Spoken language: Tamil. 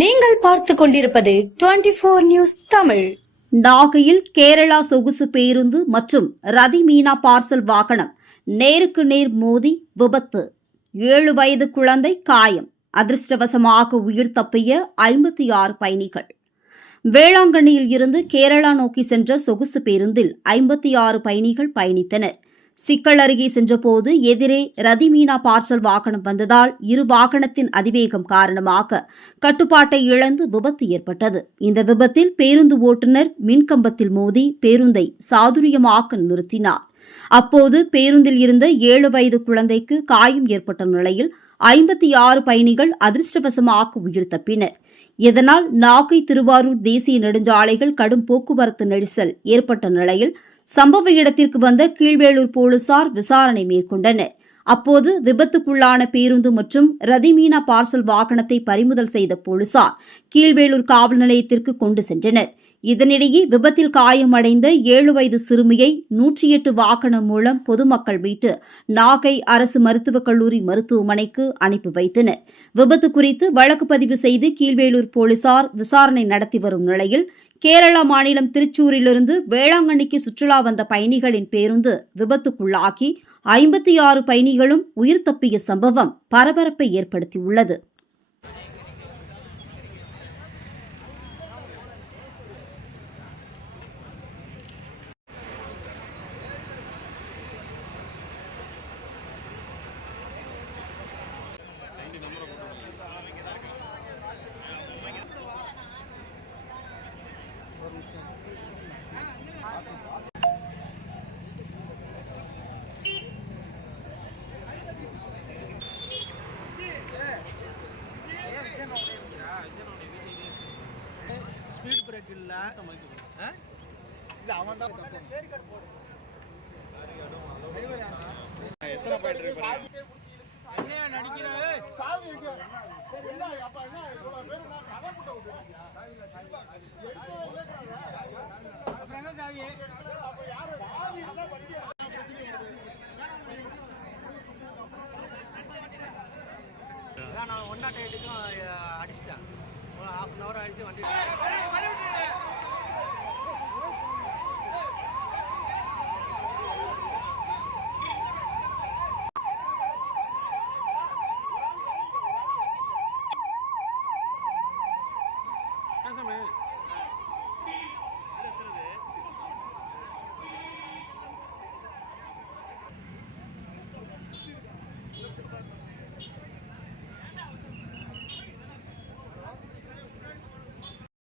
நீங்கள் பார்த்து கொண்டிருப்பது டுவெண்டி போர் நியூஸ் தமிழ். நாகையில் கேரளா சொகுசு பேருந்து மற்றும் ரதி மீனா பார்சல் வாகனம் நேருக்கு நேர் மோதி விபத்து. ஏழு வயது குழந்தை காயம். அதிர்ஷ்டவசமாக உயிர் தப்பிய ஐம்பத்தி ஆறு பயணிகள். வேளாங்கண்ணியில் இருந்து கேரளா நோக்கி சென்ற சொகுசு பேருந்தில் ஐம்பத்தி ஆறு பயணிகள் பயணித்தனர். சிக்கல் அருகே சென்றபோது எதிரே ரதிமீனா பார்சல் வாகனம் வந்ததால் இரு வாகனத்தின் அதிவேகம் காரணமாக கட்டுப்பாட்டை இழந்து விபத்து ஏற்பட்டது. இந்த விபத்தில் பேருந்து ஓட்டுநர் மின்கம்பத்தில் மோதி பேருந்தை சாதுரியமாக நிறுத்தினார். அப்போது பேருந்தில் இருந்த ஏழு வயது குழந்தைக்கு காயம் ஏற்பட்ட நிலையில் ஐம்பத்தி ஆறு பயணிகள் அதிர்ஷ்டவசமாக உயிர் தப்பினர். இதனால் நாகை திருவாரூர் தேசிய நெடுஞ்சாலைகள் கடும் போக்குவரத்து நெரிசல் ஏற்பட்ட நிலையில் சம்பவ இடத்திற்கு வந்த கீழ்வேளூர் போலீசார் விசாரணை மேற்கொண்டனர். அப்போது விபத்துக்குள்ளான பேருந்து மற்றும் ரதிமீனா பார்சல் வாகனத்தை பறிமுதல் செய்த போலீசார் கீழ்வேளூர் காவல் நிலையத்திற்கு கொண்டு சென்றனர். இதனிடையே விபத்தில் காயமடைந்த ஏழு வயது சிறுமியை நூற்றி எட்டு வாகனம் மூலம் பொதுமக்கள் மீட்டு நாகை அரசு மருத்துவக் கல்லூரி மருத்துவமனைக்கு அனுப்பி வைத்தனர். விபத்து குறித்து வழக்கு பதிவு செய்து கீழ்வேளூர் போலீசார் விசாரணை நடத்தி வரும் நிலையில் கேரள மாநிலம் திருச்சூரிலிருந்து வேளாங்கண்ணிக்கு சுற்றுலா வந்த பயணிகளின் பேருந்து விபத்துக்குள்ளாகி ஐம்பத்தி ஆறு பயணிகளும் உயிர் தப்பிய சம்பவம் பரபரப்பை ஏற்படுத்தியுள்ளது. ஸ்பீட் பிரேக் இல்ல? இல்ல அவன் தான் தப்பு அதான் நான் ஒன் நாட் எயிட்டுக்கும் அடிச்சிட்டேன். ஹாஃப் அன் ஹவர் ஆகிட்டு வண்டி